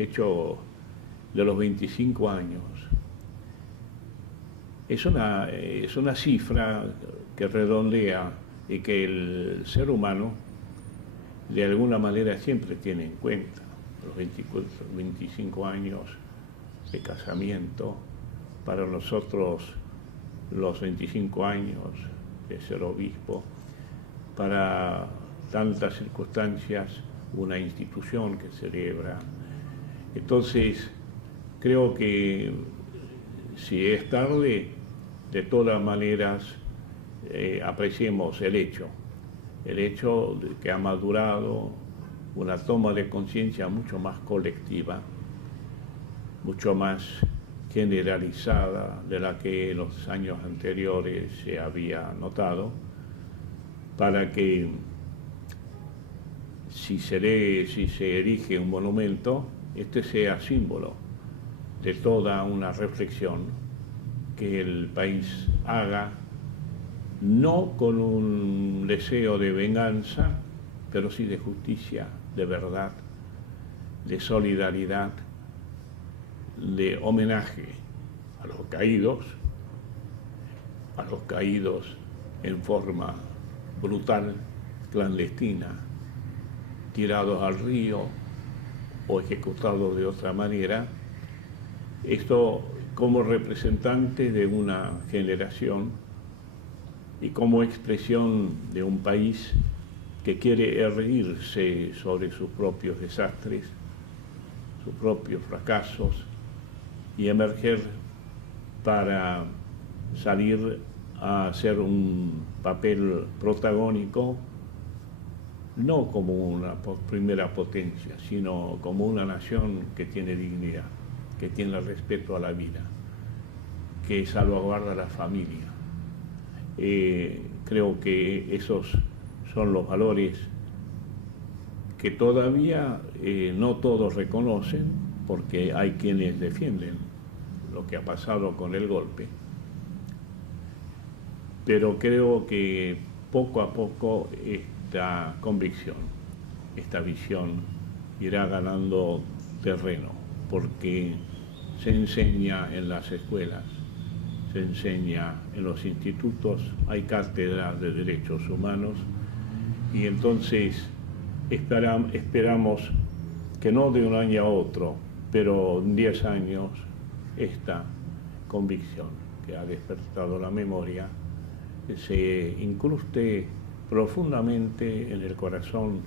hecho de los 25 años es una cifra que redondea y que el ser humano de alguna manera siempre tiene en cuenta. Los 25 años de casamiento, para nosotros los 25 años de ser obispo, para tantas circunstancias, una institución que celebra. Entonces, creo que si es tarde, de todas maneras, apreciemos el hecho de que ha madurado una toma de conciencia mucho más colectiva, mucho más generalizada de la que en los años anteriores se había notado, para que si se erige un monumento, este sea símbolo de toda una reflexión que el país haga, no con un deseo de venganza, pero sí de justicia, de verdad, de solidaridad, de homenaje a los caídos en forma brutal, clandestina, tirados al río o ejecutados de otra manera. Esto como representante de una generación y como expresión de un país que quiere erguirse sobre sus propios desastres, sus propios fracasos y emerger para salir a hacer un papel protagónico, no como una primera potencia, sino como una nación que tiene dignidad, que tiene respeto a la vida, que salvaguarda a la familia. Creo que esos son los valores que todavía no todos reconocen, porque hay quienes defienden lo que ha pasado con el golpe. Pero creo que poco a poco esta convicción, esta visión irá ganando terreno, porque se enseña en las escuelas, se enseña en los institutos, hay cátedras de derechos humanos, y entonces esperamos que no de un año a otro, pero en 10 años, esta convicción que ha despertado la memoria se incruste profundamente en el corazón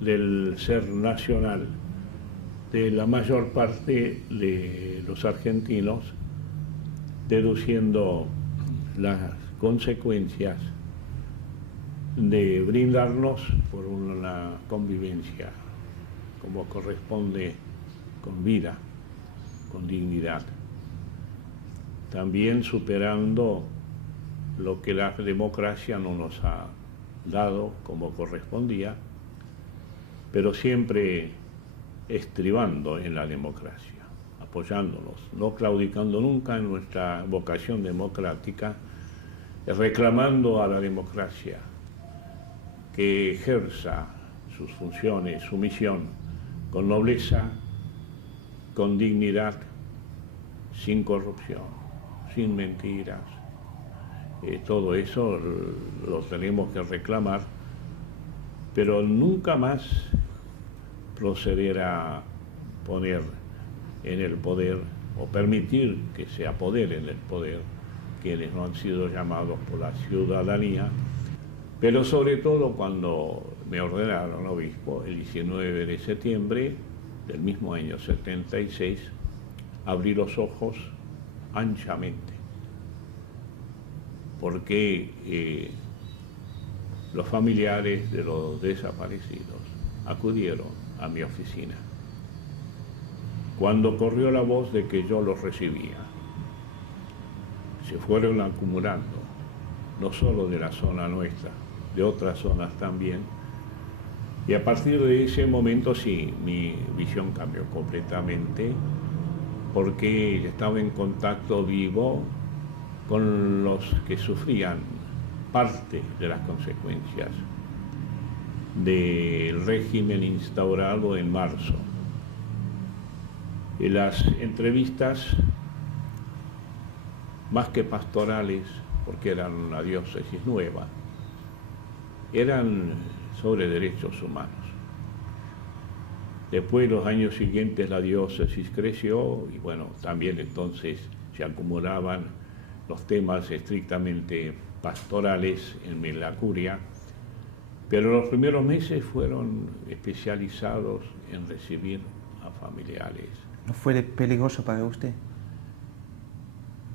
del ser nacional de la mayor parte de los argentinos, deduciendo las consecuencias de brindarnos por una convivencia como corresponde, con vida, con dignidad. También superando lo que la democracia no nos ha dado como correspondía, pero siempre estribando en la democracia, apoyándonos, no claudicando nunca en nuestra vocación democrática, reclamando a la democracia que ejerza sus funciones, su misión, con nobleza, con dignidad, sin corrupción, sin mentiras. Todo eso lo tenemos que reclamar, pero nunca más proceder a poner en el poder o permitir que se apoderen del poder quienes no han sido llamados por la ciudadanía, pero sobre todo cuando me ordenaron obispo el 19 de septiembre del mismo año 76, abrí los ojos anchamente, porque los familiares de los desaparecidos acudieron a mi oficina cuando corrió la voz de que yo los recibía. Se fueron acumulando, no solo de la zona nuestra, de otras zonas también, y a partir de ese momento sí, mi visión cambió completamente, porque estaba en contacto vivo con los que sufrían parte de las consecuencias del régimen instaurado en marzo Y las entrevistas, más que pastorales, porque eran una diócesis nueva, eran sobre derechos humanos. Después, los años siguientes, la diócesis creció y bueno, también entonces se acumulaban los temas estrictamente pastorales en la curia, pero los primeros meses fueron especializados en recibir a familiares. ¿No fue peligroso para usted?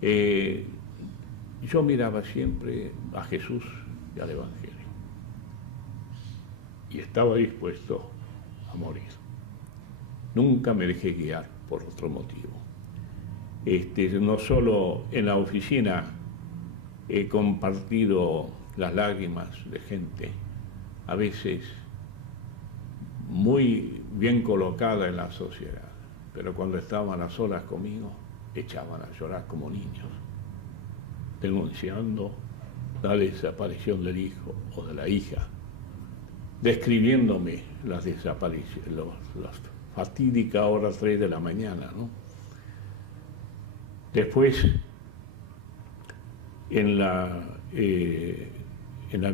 Yo miraba siempre a Jesús y al Evangelio y estaba dispuesto a morir. Nunca me dejé guiar por otro motivo. No solo en la oficina he compartido las lágrimas de gente, a veces muy bien colocada en la sociedad, pero cuando estaban a solas conmigo, echaban a llorar como niños, denunciando la desaparición del hijo o de la hija, describiéndome las desapariciones, las fatídicas horas 3 de la mañana, ¿no? Después, en la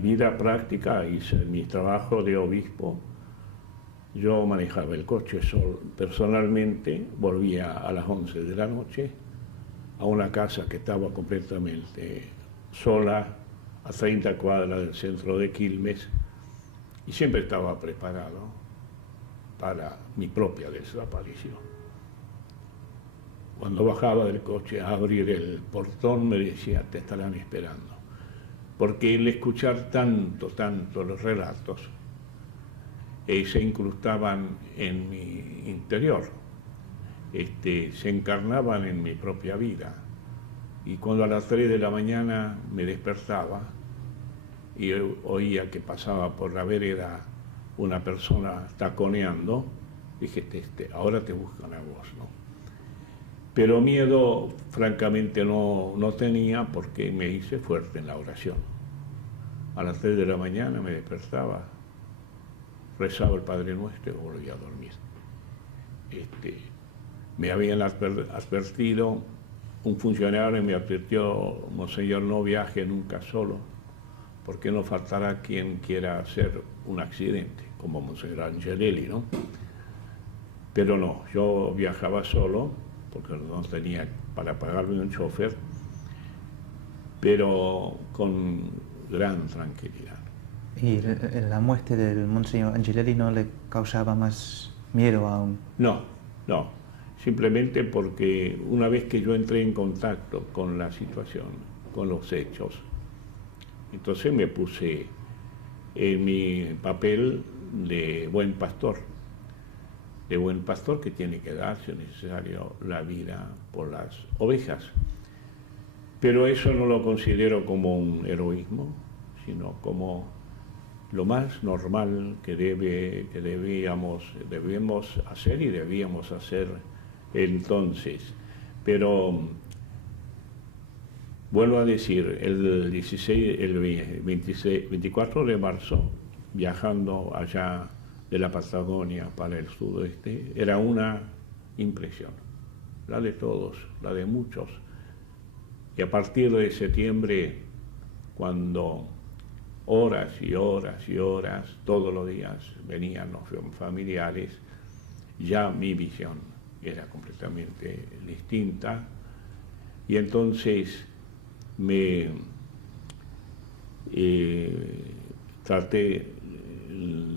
vida práctica, hice mi trabajo de obispo. Yo manejaba el coche personalmente, volvía a las 11 de la noche a una casa que estaba completamente sola, a 30 cuadras del centro de Quilmes, y siempre estaba preparado para mi propia desaparición. Cuando bajaba del coche a abrir el portón me decía, te estarán esperando. Porque el escuchar tanto los relatos se incrustaban en mi interior, se encarnaban en mi propia vida. Y cuando a las 3 de la mañana me despertaba y oía que pasaba por la vereda una persona taconeando, dije, ahora te buscan a vos, ¿no? Pero miedo, francamente, no tenía, porque me hice fuerte en la oración. A las 3 de la mañana me despertaba, rezaba el Padre Nuestro y volvía a dormir. Me habían advertido, un funcionario me advirtió, Monseñor, no viaje nunca solo, porque no faltará quien quiera hacer un accidente, como Monseñor Angelelli, ¿no? Pero no, yo viajaba solo, porque no tenía para pagarme un chofer, pero con gran tranquilidad. ¿Y la muerte del Monseñor Angelelli no le causaba más miedo aún? No, simplemente porque una vez que yo entré en contacto con la situación, con los hechos, entonces me puse en mi papel de buen pastor que tiene que dar, si es necesario, la vida por las ovejas. Pero eso no lo considero como un heroísmo, sino como lo más normal que debíamos hacer y debíamos hacer entonces. Pero vuelvo a decir, el 24 de marzo, viajando allá de la Patagonia para el sudoeste, era una impresión, la de todos, la de muchos. Y a partir de septiembre, cuando horas y horas y horas, todos los días venían los familiares, ya mi visión era completamente distinta. Y entonces me traté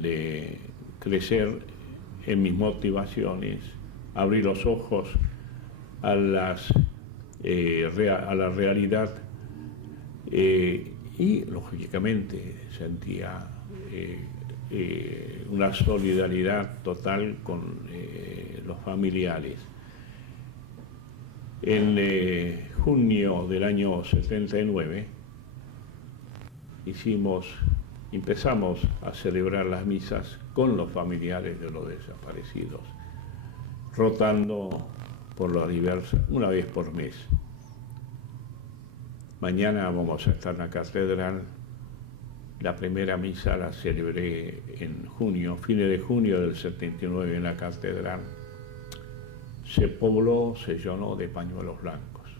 de crecer en mis motivaciones, abrir los ojos a la realidad, y lógicamente sentía una solidaridad total con los familiares. En junio del año 79 empezamos a celebrar las misas con los familiares de los desaparecidos, rotando por las diversas, una vez por mes. Mañana vamos a estar en la catedral. La primera misa la celebré en junio, fines de junio del 79 en la catedral. se pobló, se llenó de pañuelos blancos.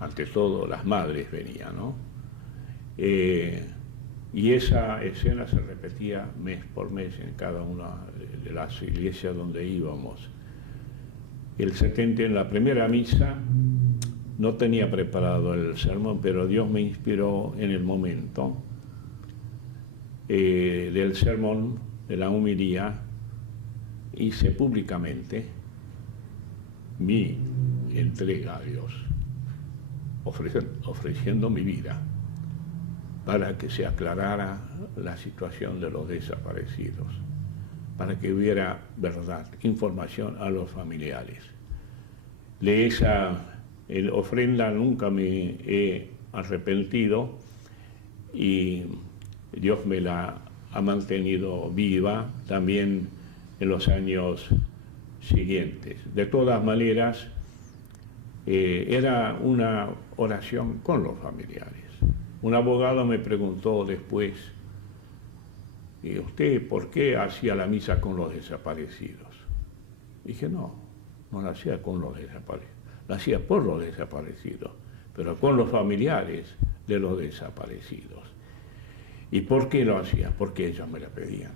Ante todo, las madres venían, ¿no? Y esa escena se repetía mes por mes en cada una de las iglesias donde íbamos. El 70, en la primera misa, no tenía preparado el sermón, pero Dios me inspiró en el momento del sermón, de la homilía. Hice públicamente mi entrega a Dios, ofreciendo mi vida para que se aclarara la situación de los desaparecidos, para que hubiera verdad, información a los familiares. De esa ofrenda nunca me he arrepentido y Dios me la ha mantenido viva también en los años siguientes. De todas maneras, era una oración con los familiares. Un abogado me preguntó después, ¿y usted por qué hacía la misa con los desaparecidos? Dije, no la hacía con los desaparecidos, la hacía por los desaparecidos, pero con los familiares de los desaparecidos. ¿Y por qué lo hacía? Porque ellos me la pedían.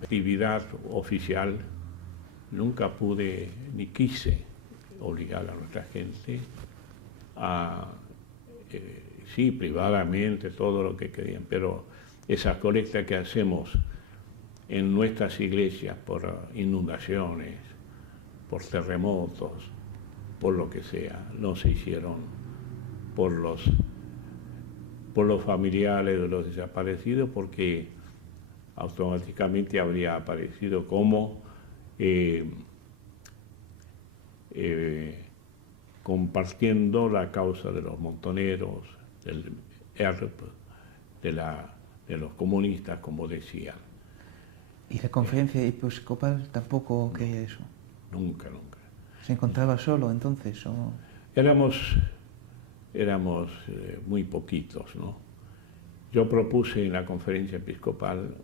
Actividad oficial, nunca pude ni quise obligar a nuestra gente a, sí, privadamente, todo lo que querían, pero esas colectas que hacemos en nuestras iglesias por inundaciones, por terremotos, por lo que sea, no se hicieron por los familiares de los desaparecidos, porque automáticamente habría aparecido como compartiendo la causa de los montoneros, del ERP, de los comunistas, como decían. ¿Y la conferencia episcopal tampoco quería eso? Nunca. ¿Se encontraba solo entonces? ¿O? Éramos muy poquitos, ¿no? Yo propuse en la conferencia episcopal,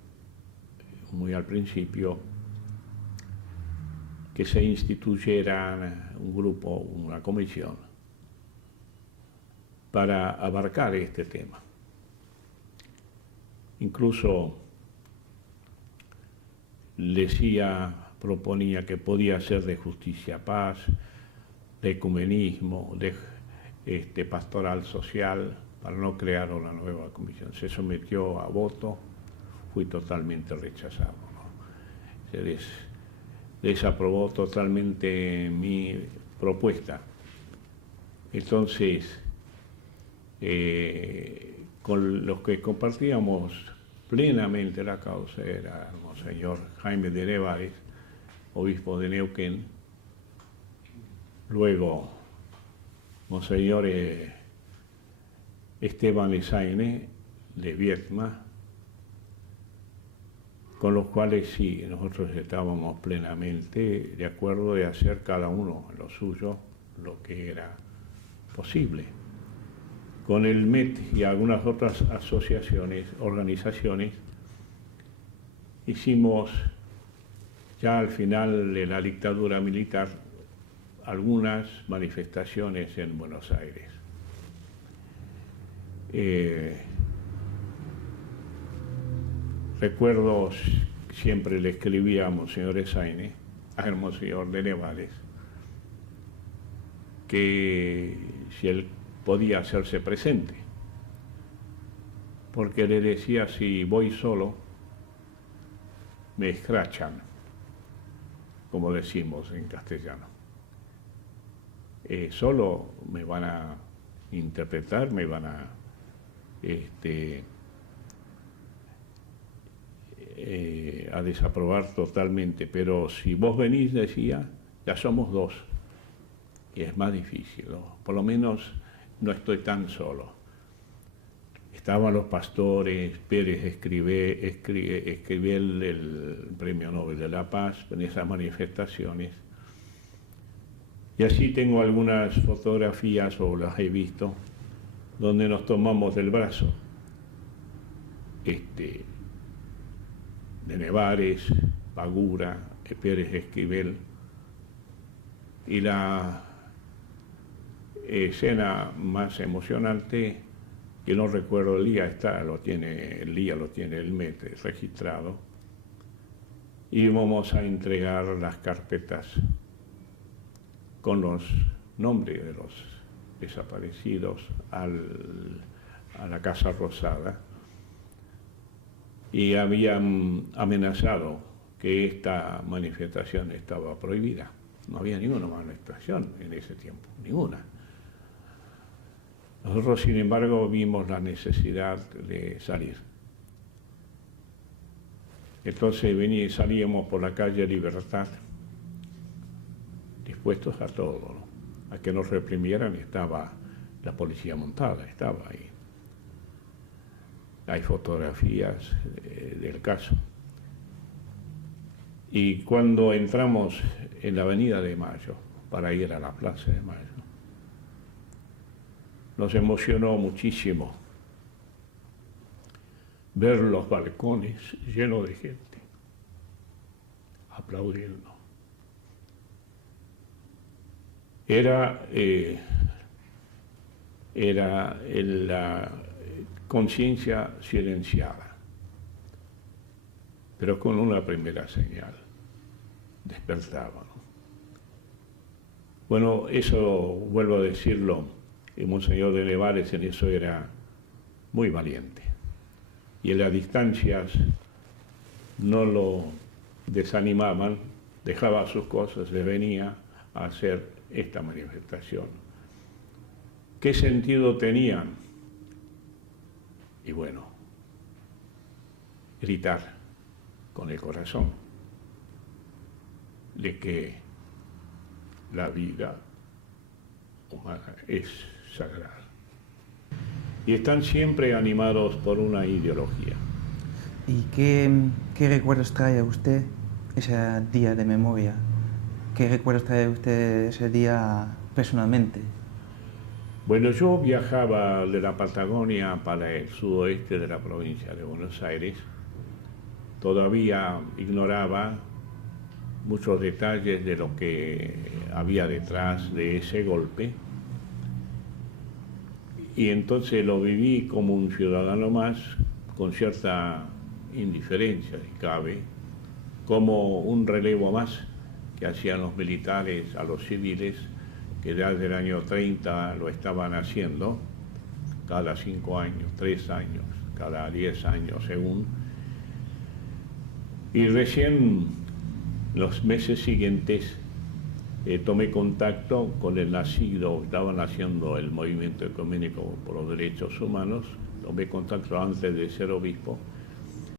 muy al principio, que se instituyera un grupo, una comisión, para abarcar este tema. Incluso proponía que podía ser de justicia, paz, de ecumenismo, de pastoral social, para no crear una nueva comisión. Se sometió a voto, fui totalmente rechazado, ¿no? Se desaprobó totalmente mi propuesta. Entonces, con los que compartíamos plenamente la causa era el Monseñor Jaime de Nevares, obispo de Neuquén, luego Monseñor Esteban Esaine de Viedma, con los cuales sí, nosotros estábamos plenamente de acuerdo de hacer cada uno en lo suyo lo que era posible. Con el MET y algunas otras asociaciones, organizaciones, hicimos ya al final de la dictadura militar algunas manifestaciones en Buenos Aires. Recuerdo, siempre le escribía a Monseñor Esaine, al Monseñor de Nevares, que si él podía hacerse presente, porque le decía, si voy solo, me escrachan, como decimos en castellano. Solo me van a interpretar, me van a desaprobar totalmente, pero si vos venís, decía, ya somos dos, y es más difícil, ¿no? Por lo menos no estoy tan solo. Estaban los pastores, Pérez Escribel del Premio Nobel de la Paz, en esas manifestaciones. Y así tengo algunas fotografías, o las he visto, donde nos tomamos del brazo. De Nevares, Pagura, Pérez Esquivel, Y la escena más emocionante, que no recuerdo el día, el día lo tiene el MET registrado, íbamos a entregar las carpetas con los nombres de los desaparecidos a la Casa Rosada, y habían amenazado que esta manifestación estaba prohibida. No había ninguna manifestación en ese tiempo, ninguna. Nosotros, sin embargo, vimos la necesidad de salir. Entonces salíamos por la calle Libertad, dispuestos a todo, ¿no? A que nos reprimieran. Estaba la policía montada, estaba ahí. Hay fotografías del caso. Y cuando entramos en la Avenida de Mayo, para ir a la Plaza de Mayo, nos emocionó muchísimo ver los balcones llenos de gente, aplaudiendo. Era la conciencia silenciada, pero con una primera señal, despertaba, ¿no? Bueno, eso, vuelvo a decirlo, y Monseñor de Nevares en eso era muy valiente, y en las distancias no lo desanimaban, dejaba sus cosas, le venía a hacer esta manifestación. ¿Qué sentido tenían? Y bueno, gritar con el corazón de que la vida humana es sagrada. Y están siempre animados por una ideología. ¿Y qué recuerdos trae a usted ese día de memoria? ¿Qué recuerdos trae usted ese día personalmente? Bueno, yo viajaba de la Patagonia para el sudoeste de la provincia de Buenos Aires. Todavía ignoraba muchos detalles de lo que había detrás de ese golpe. Y entonces lo viví como un ciudadano más, con cierta indiferencia, si cabe, como un relevo más que hacían los militares a los civiles, que desde el año 30 lo estaban haciendo, cada 5 años, 3 años, cada 10 años según. Y recién los meses siguientes tomé contacto con el nacido, estaba naciendo el movimiento ecuménico por los derechos humanos, tomé contacto antes de ser obispo